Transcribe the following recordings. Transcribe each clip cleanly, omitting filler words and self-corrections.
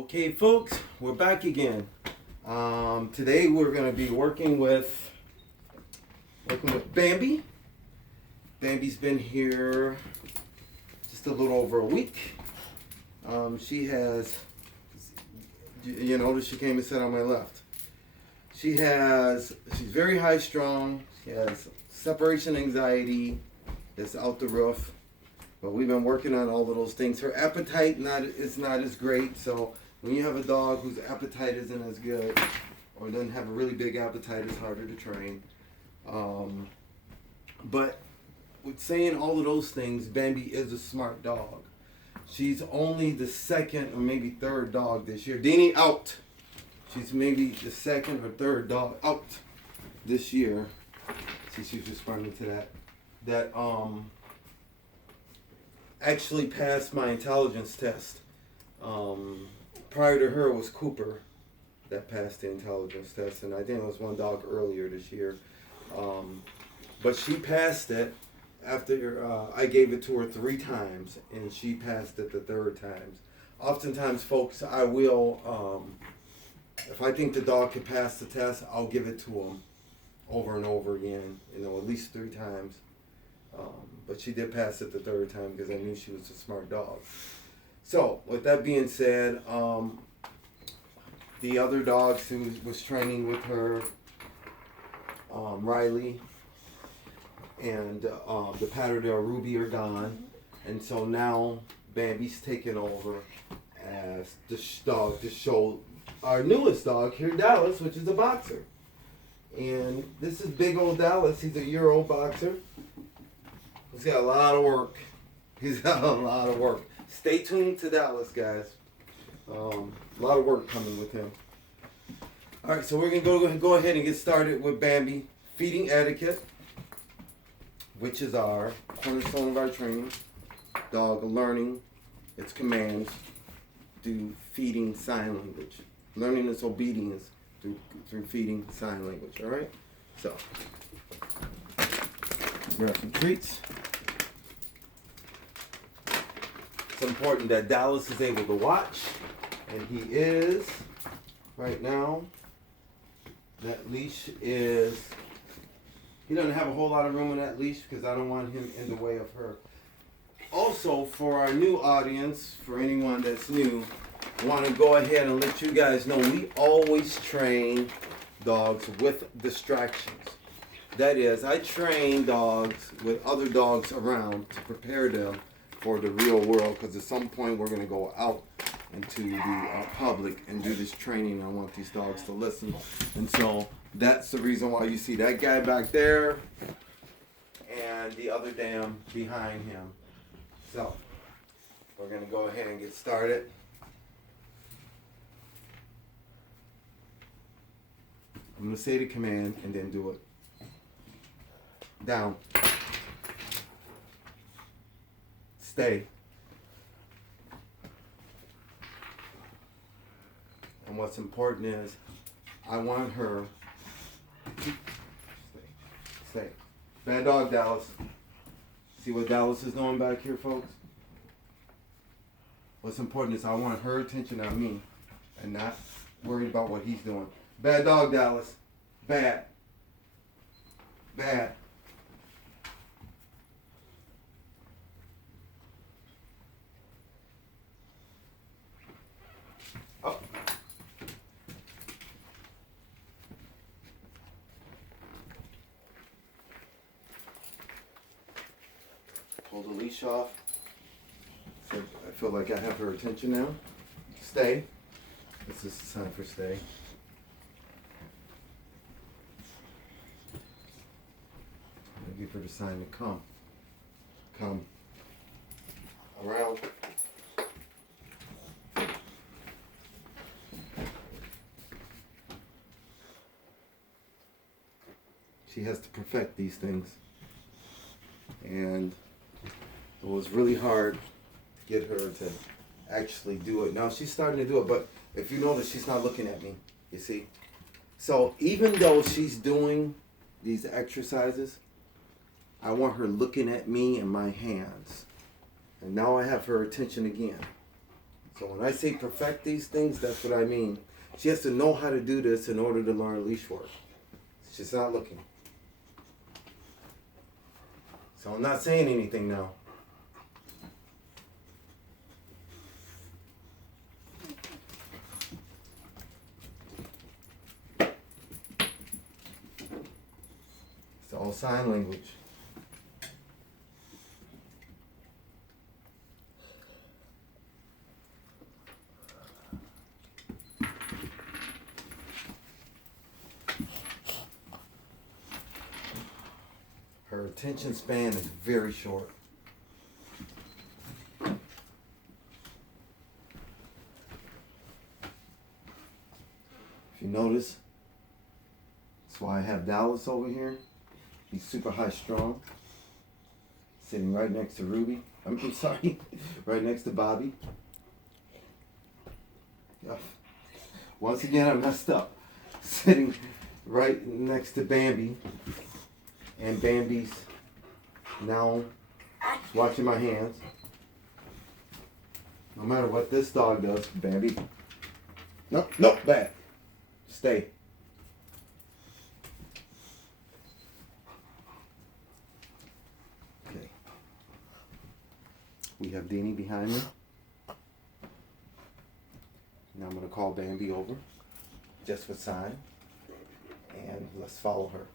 Okay, folks, we're back again. Today we're going to be working with Bambi. Bambi's been here just a little over a week. You notice she came and sat on my left. She's very high strung. She has separation anxiety that's out the roof. But we've been working on all of those things. Her appetite is not as great, so when you have a dog whose appetite isn't as good, or doesn't have a really big appetite, it's harder to train. But with saying all of those things, Bambi is a smart dog. She's only the second or maybe third dog this year. Deanie, out! She's maybe the second or third dog out this year. See, she's responding to that. That actually passed my intelligence test. Prior to her was Cooper that passed the intelligence test, and I think it was one dog earlier this year. But she passed it after I gave it to her 3 times, and she passed it the 3rd time. Oftentimes, folks, I will, if I think the dog can pass the test, I'll give it to them over and over again, at least 3 times. But she did pass it the 3rd time because I knew she was a smart dog. So, with that being said, the other dogs who was training with her, Riley and the Patterdale Ruby, are gone. And so now Bambi's taken over as the dog to show our newest dog here, Dallas, which is a boxer. And this is big old Dallas. He's a year-old boxer. He's got a lot of work. Stay tuned to Dallas, guys. A lot of work coming with him. All right, so we're going to go ahead and get started with Bambi. Feeding etiquette, which is our cornerstone of our training. Dog learning its commands through feeding sign language. Learning its obedience through feeding sign language, all right? So, grab some treats. It's important that Dallas is able to watch, and he is right now. That leash he doesn't have a whole lot of room in that leash because I don't want him in the way of her. Also, for our new audience, for anyone that's new, I want to go ahead and let you guys know we always train dogs with distractions. That is, I train dogs with other dogs around to prepare them for the real world, because at some point we're going to go out into the public and do this training. I want these dogs to listen. And so that's the reason why you see that guy back there and the other dam behind him. So we're going to go ahead and get started. I'm going to say the command and then do it. Down. Stay. And what's important is I want her to stay. Bad dog, Dallas. See what Dallas is doing back here, folks? What's important is I want her attention on me and not worried about what he's doing. Bad dog, Dallas. Bad. Bad. Up. Pull the leash off. So I feel like I have her attention now. Stay. This is the time for stay. I'm gonna give her the sign to come. Come. Around. She has to perfect these things. And it was really hard to get her to actually do it. Now she's starting to do it, but if you notice, she's not looking at me, you see? So even though she's doing these exercises, I want her looking at me and my hands. And now I have her attention again. So when I say perfect these things, that's what I mean. She has to know how to do this in order to learn leash work. She's not looking. So I'm not saying anything now. It's all sign language. Her attention span is very short. If you notice, that's why I have Dallas over here. He's super high strung. Sitting right next to Ruby. I'm sorry, right next to Bobby. Yeah. Once again, I messed up. Sitting right next to Bambi. And Bambi's now watching my hands. No matter what this dog does, Bambi. Nope, back. Stay. Okay. We have Deanie behind me. Now I'm going to call Bambi over, just for sign, and let's follow her.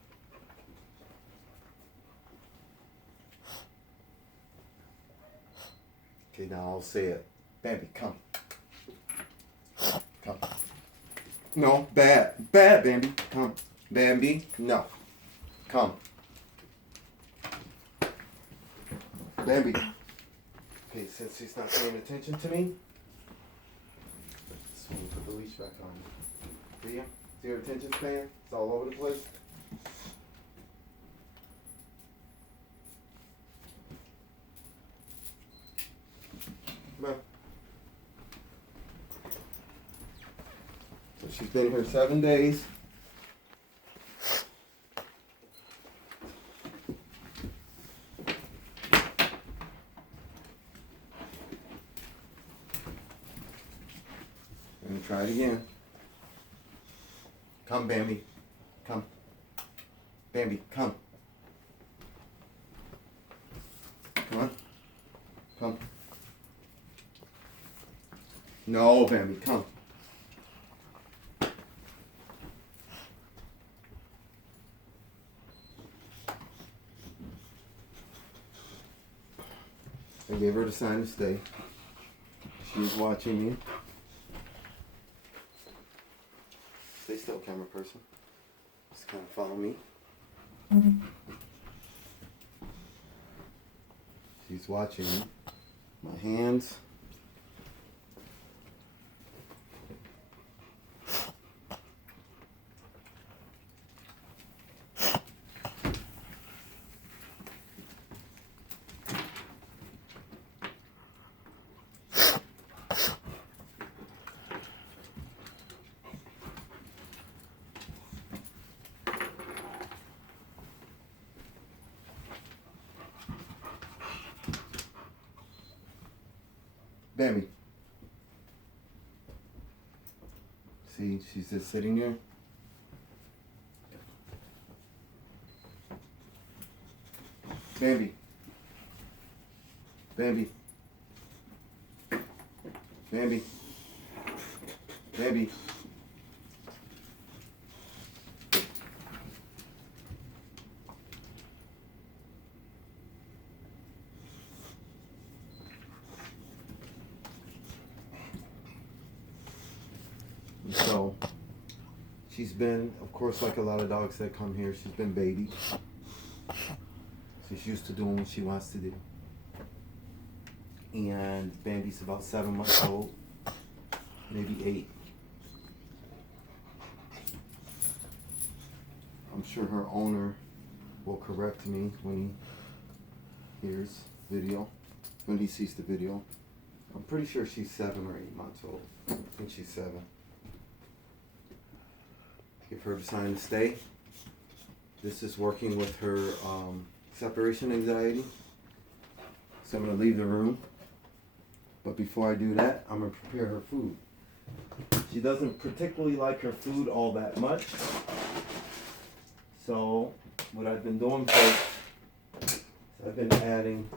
Okay, now I'll say it. Bambi, come. Come. No, bad, Bambi, come. Bambi, no. Come. Bambi. Okay, since she's not paying attention to me, let's put the leash back on. See ya? See her attention span? It's all over the place. Come on. So she's been here 7 days. Let me try it again. Come, Bambi. Come. Bambi, come. Come on. Come. No, Bambi, come. I gave her the sign to stay. She's watching me. Stay still, camera person. Just kind of follow me. She's watching me. My hands. Bambi. See, she's just sitting there. Bambi. Bambi. Bambi. Bambi. So, she's been, of course, like a lot of dogs that come here, she's been babied. She's used to doing what she wants to do. And Bambi's about 7 months old, maybe 8. I'm sure her owner will correct me when he hears video, when he sees the video. I'm pretty sure she's 7 or 8 months old. I think she's 7. Give her the sign to stay. This is working with her separation anxiety. So I'm going to leave the room. But before I do that, I'm going to prepare her food. She doesn't particularly like her food all that much. So what I've been doing first is I've been adding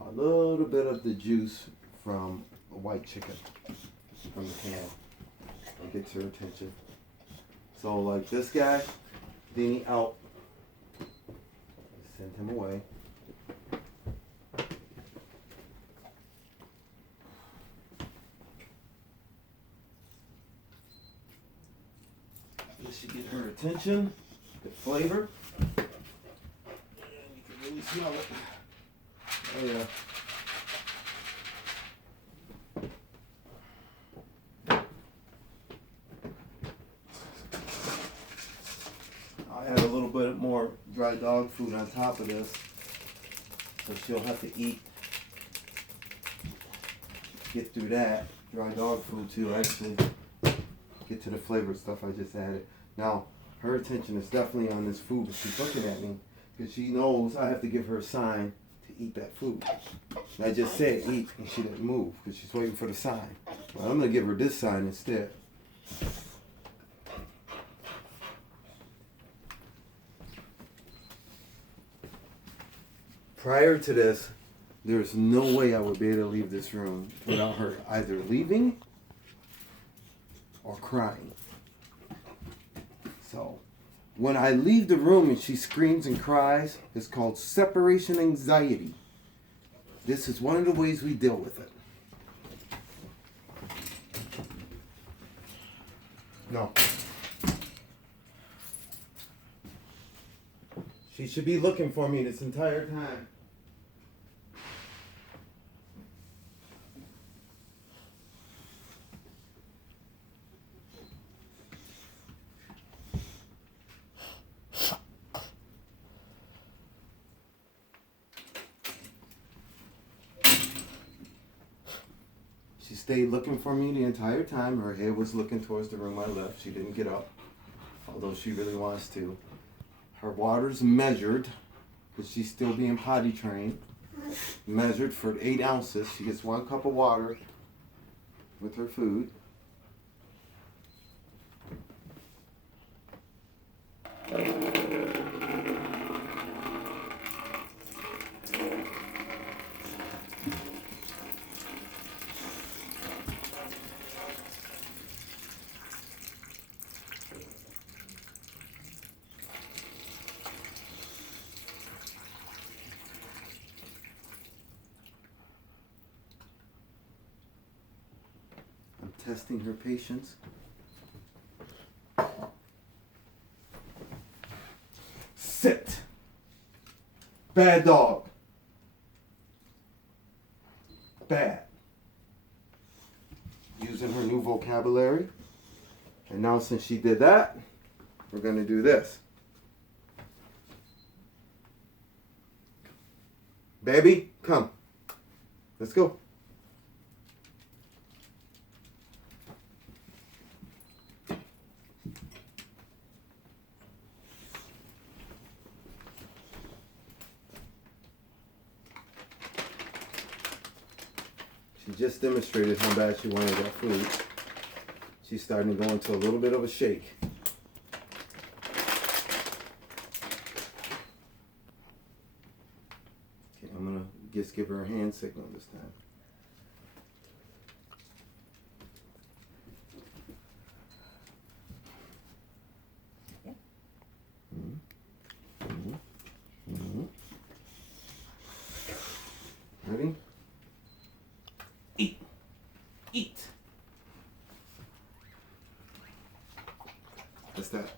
a little bit of the juice from a white chicken from the can. It gets her attention. So like this guy, Deanie out. Send him away. This should get her attention. The flavor. And you can really smell it. Oh yeah. I'll add a little bit more dry dog food on top of this. So she'll have to eat, get through that. Dry dog food too, actually. Get to the flavored stuff I just added. Now, her attention is definitely on this food, but she's looking at me because she knows I have to give her a sign to eat that food. And I just said eat, and she didn't move because she's waiting for the sign. Well, I'm going to give her this sign instead. Prior to this, there's no way I would be able to leave this room without her either leaving or crying. So, when I leave the room and she screams and cries, it's called separation anxiety. This is one of the ways we deal with it. No. She should be looking for me this entire time. She stayed looking for me the entire time. Her head was looking towards the room I left. She didn't get up, although she really wants to. Her water's measured, because she's still being potty trained. Measured for 8 ounces. She gets 1 cup of water with her food. Testing her patience. Sit. Bad dog. Bad. Using her new vocabulary. And now since she did that, we're going to do this. Baby, come. Let's go. She just demonstrated how bad she wanted that food. She's starting to go into a little bit of a shake. Okay, I'm gonna just give her a hand signal this time. Ready? Eat. Eat. That's that.